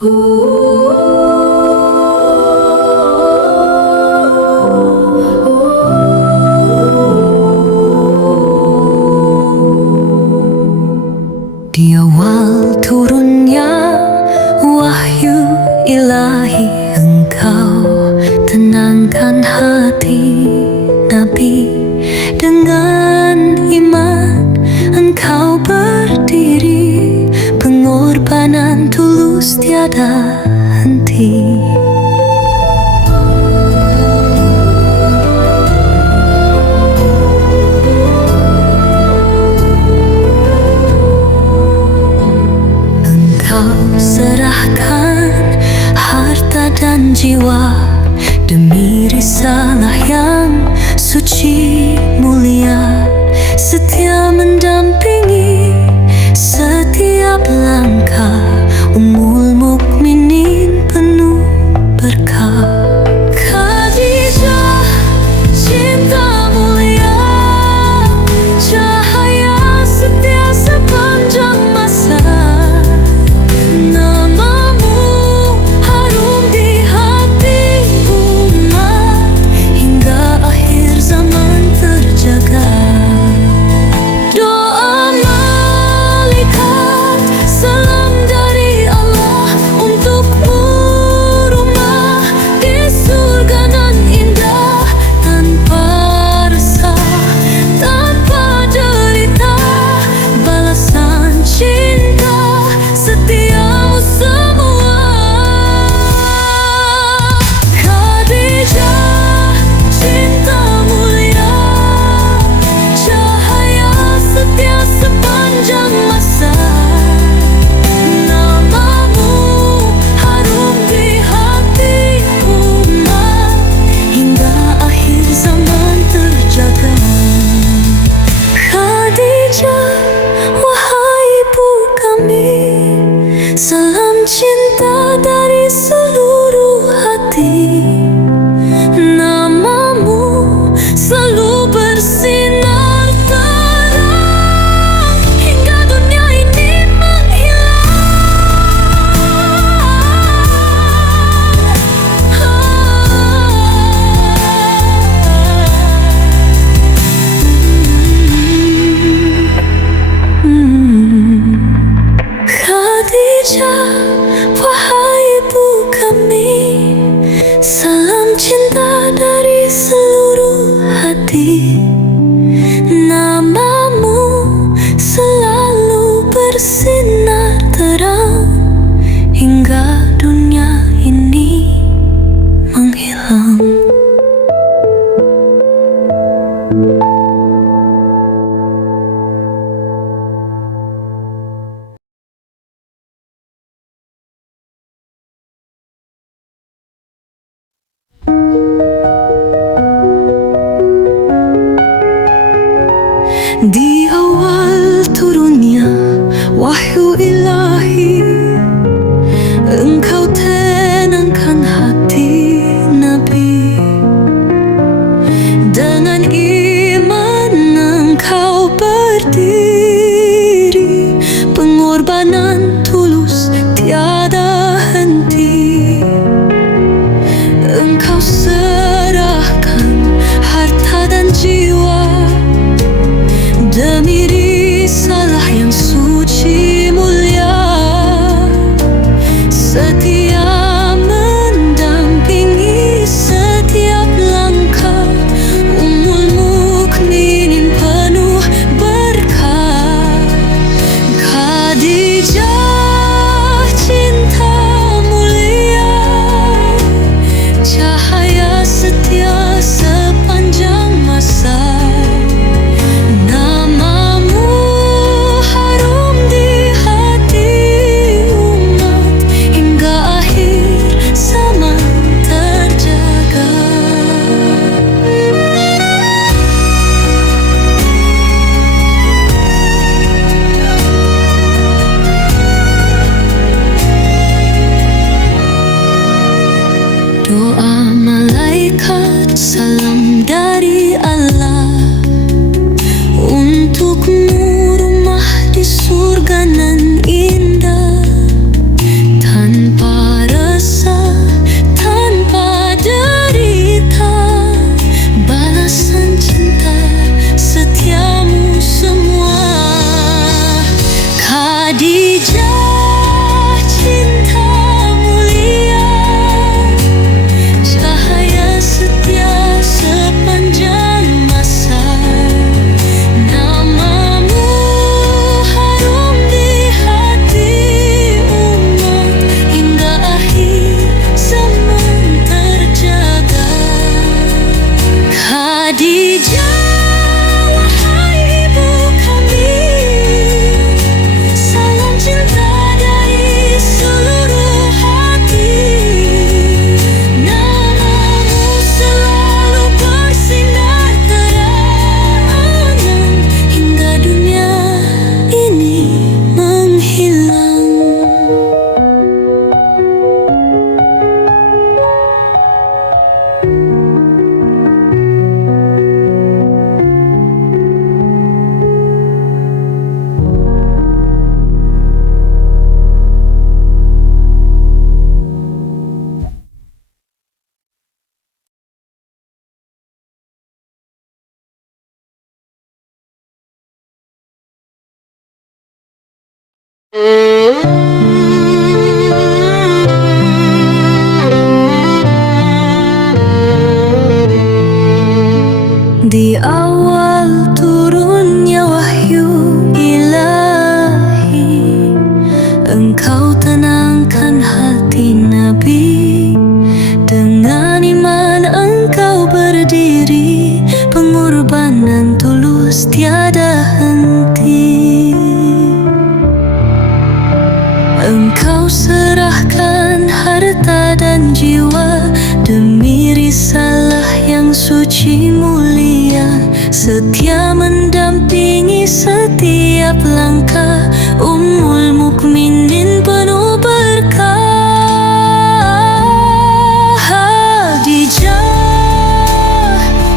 Di awal turunnya wahyu ilahi, Engkau tenangkan hati Nabi. Dengan iman Engkau berdiri, pengorbanan tulus tiada henti. Engkau serahkan harta dan jiwa demi risalah yang suci mulia, setia mendampingi setiap langkah. Ummul Mukminin penuh berkah. Khadijah, cinta mulia, cahaya setia sepanjang masa. Namamu harum di hati umat, hingga akhir zaman terjaga. Doa malaikat, salam dari Allah untukmu, rumah di surga nan indah, tanpa resah, tanpa derita, balasan cinta setiamu semua. Khadijah, cinta mulia, cahaya setia sepanjang masa. Namamu harum di hati umat, hingga akhir zaman terjaga. Khadijah, wahai ibu kami, salam cinta dari seluruh hati. Namamu selalu bersinar terang, hingga dunia ini menghilang. Khadijah, wahai ibu kami, salam cinta dari seluruh hati. Namamu selalu bersinar terang, hingga dunia ini menghilang. Di awal turunnya wahyu ilahi, Engkau tenangkan hati Nabi. Dengan iman Engkau berdiri, pengorbanan tulus tiada henti. Engkau serahkan harta dan jiwa setia mendampingi setiap langkah. Ummul Mukminin penuh berkah. Khadijah,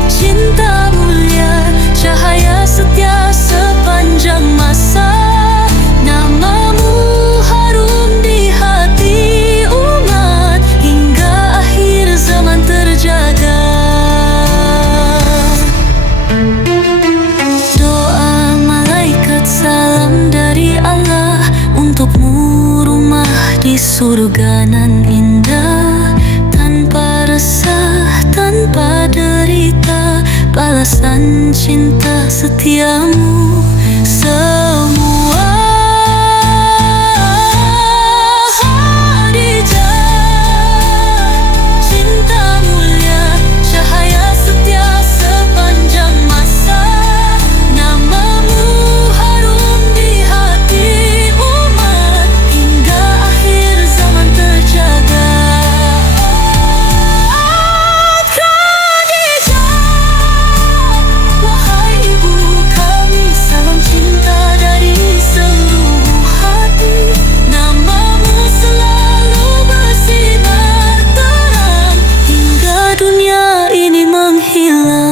cinta mulia, cahaya setia sepanjang masa. Namamu harum di hati umat hingga akhir zaman terjaga. Doa malaikat salam dari Allah untukmu, rumah di surga nan indah, tanpa resah, tanpa derita, balasan cinta setiamu semua. Khadijah, cinta mulia, cahaya setia sepanjang masa. Namamu harum di hati umat hingga akhir zaman terjaga. Khadijah, wahai ibu kami, salam cinta dari seluruh hati. Namamu selalu bersinar terang hingga dunia ini menghilang.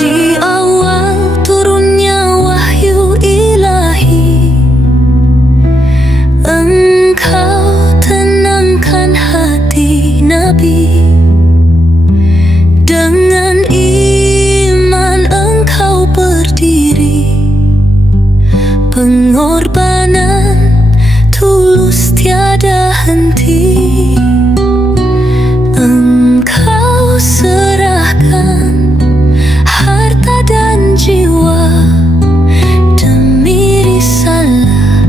Di awal turunnya wahyu ilahi, Engkau tenangkan hati Nabi. Dengan iman Engkau berdiri, pengorbanan tulus tiada henti. Engkau serahkan harta dan jiwa demi risalah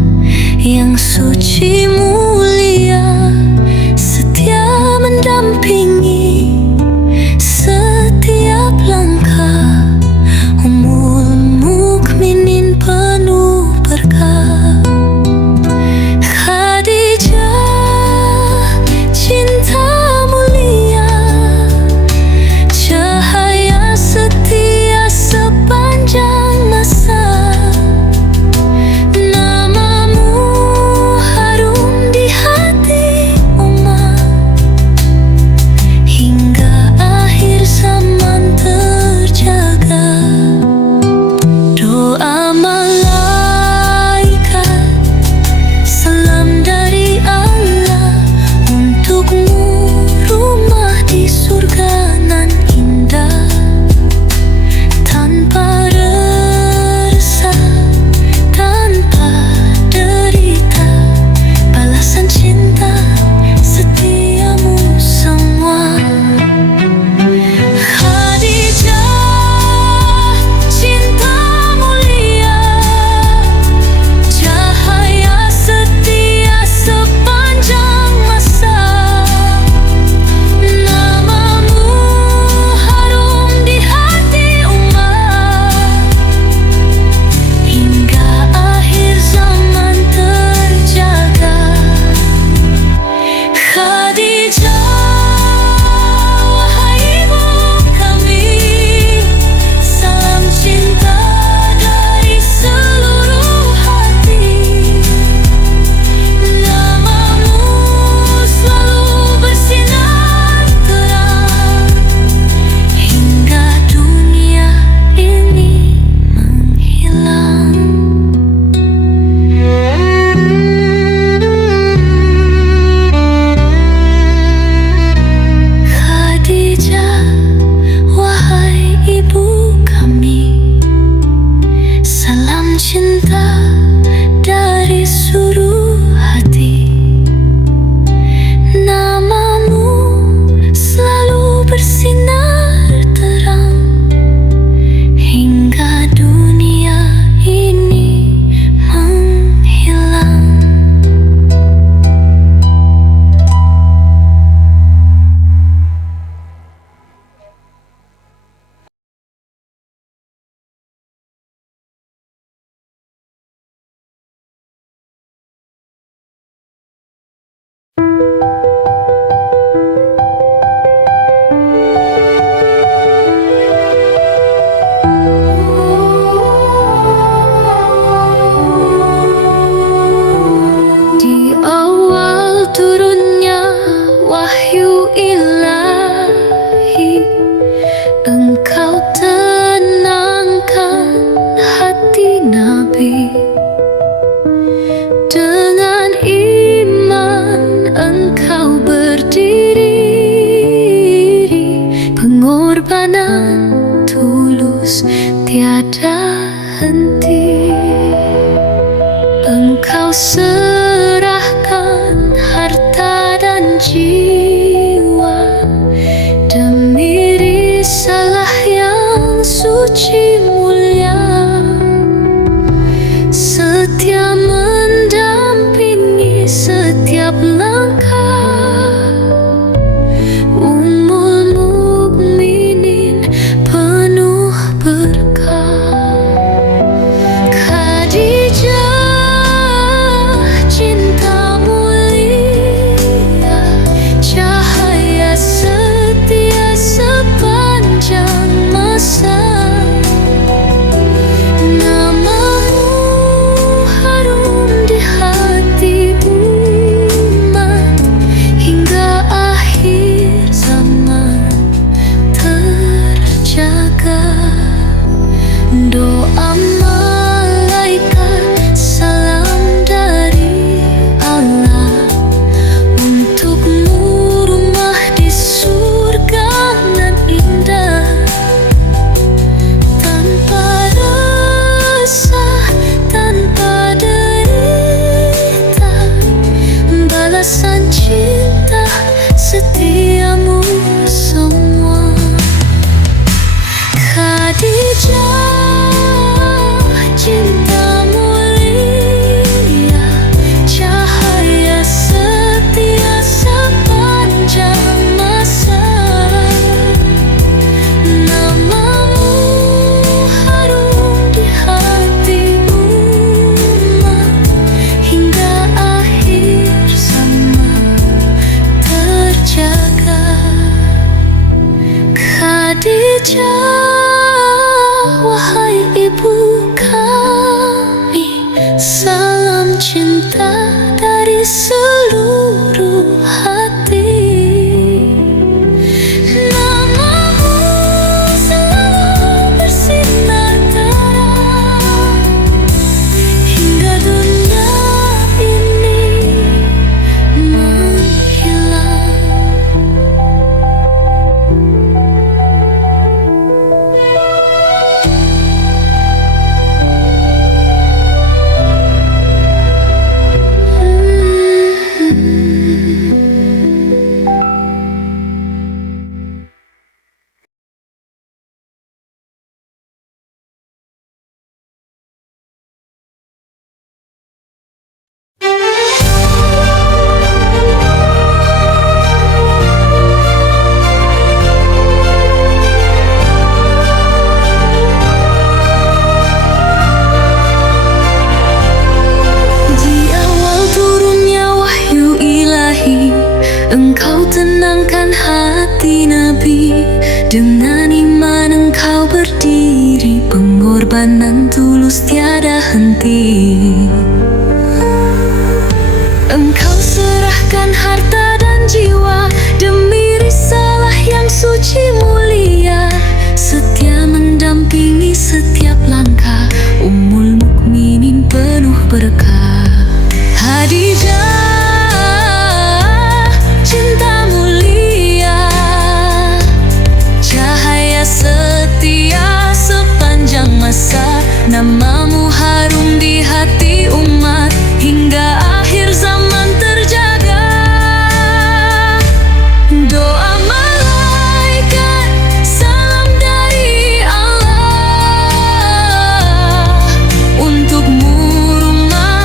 yang suci mulia, setia mendampingi Di awal turunnya wahyu ilahi, Engkau tenangkan hati Nabi. Dengan iman Engkau berdiri, pengorbanan tulus tiada henti. Engkau serahkan harta dan jiwa demi risalah yang suci mulia, setia mendampingi setiap langkah. Ummul Mukminin penuh berkah. Khadijah cinta mulia, cahaya setia sepanjang masa. Namamu harum di hati umat, hingga akhir zaman terjaga. Doa malaikat, salam dari Allah untukmu, rumah di surga nan indah. Tanpa resah, tanpa derita, balasan cinta setiamu semua. Khadijah cinta mulia, cahaya setia sepanjang masa. Namamu harum di hati umat, hingga akhir zaman terjaga. Khadijah, wahai ibu kami, salam cinta dari seluruh hati. Namamu selalu bersinar terang, hingga dunia ini menghilang. Engkau tenangkan hati Nabi, dengan iman Engkau berdiri, pengorbanan tulus tiada henti. Engkau serahkan harta dan jiwa demi risalah yang suci mulia, setia mendampingi setiap langkah. Ummul Mukminin penuh berkah. Khadijah cinta mulia, cahaya setia sepanjang masa. Namamu harum di hati umat, hingga akhir zaman terjaga. Doa malaikat, salam dari Allah untukmu, rumah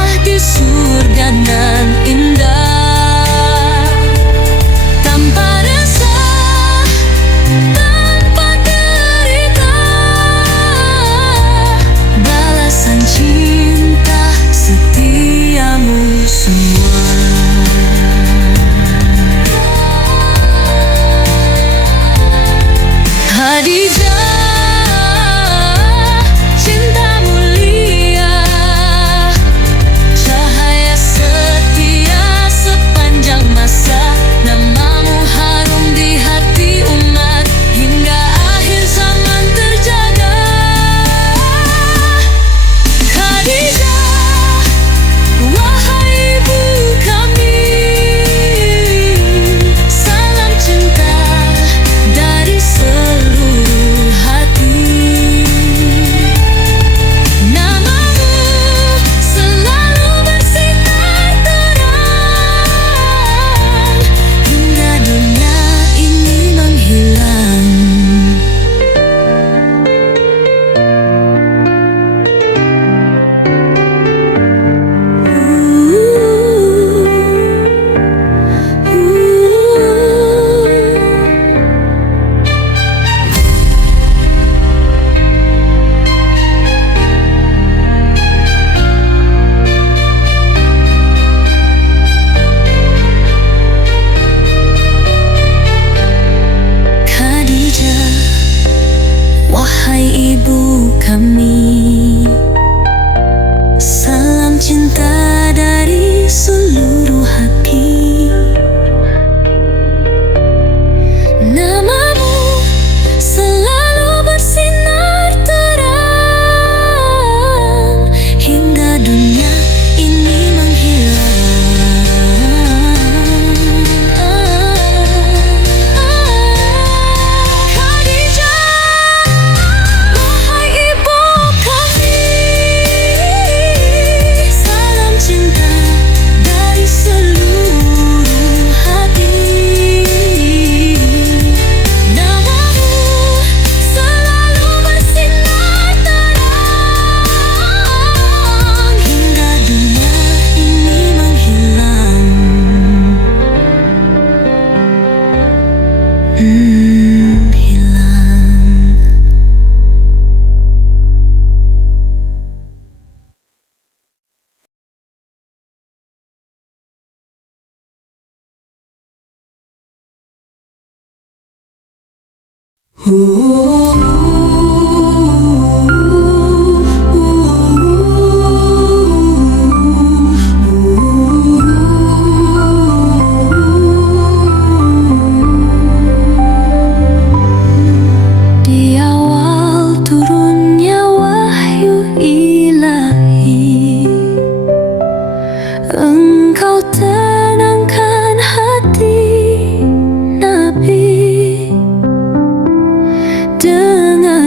Di awal turunnya wahyu ilahi, Engkau tenangkan hati Nabi dengan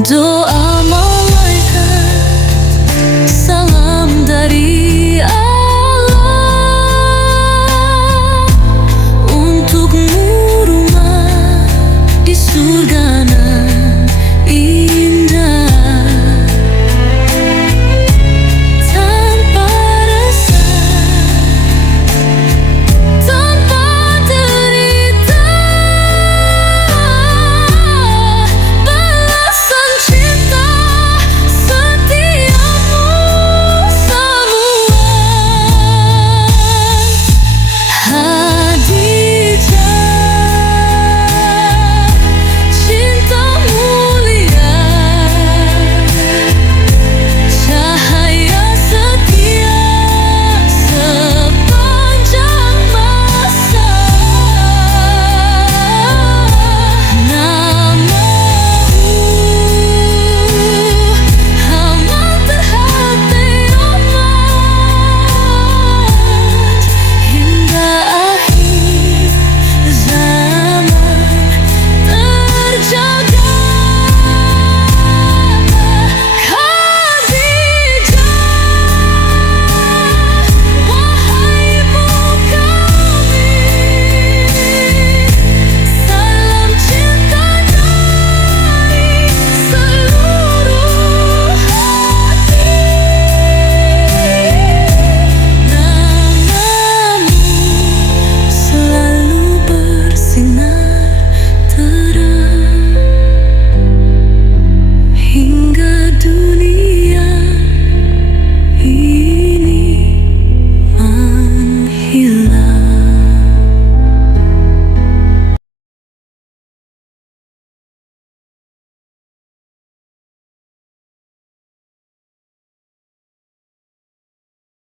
Doa malaikat, salam dari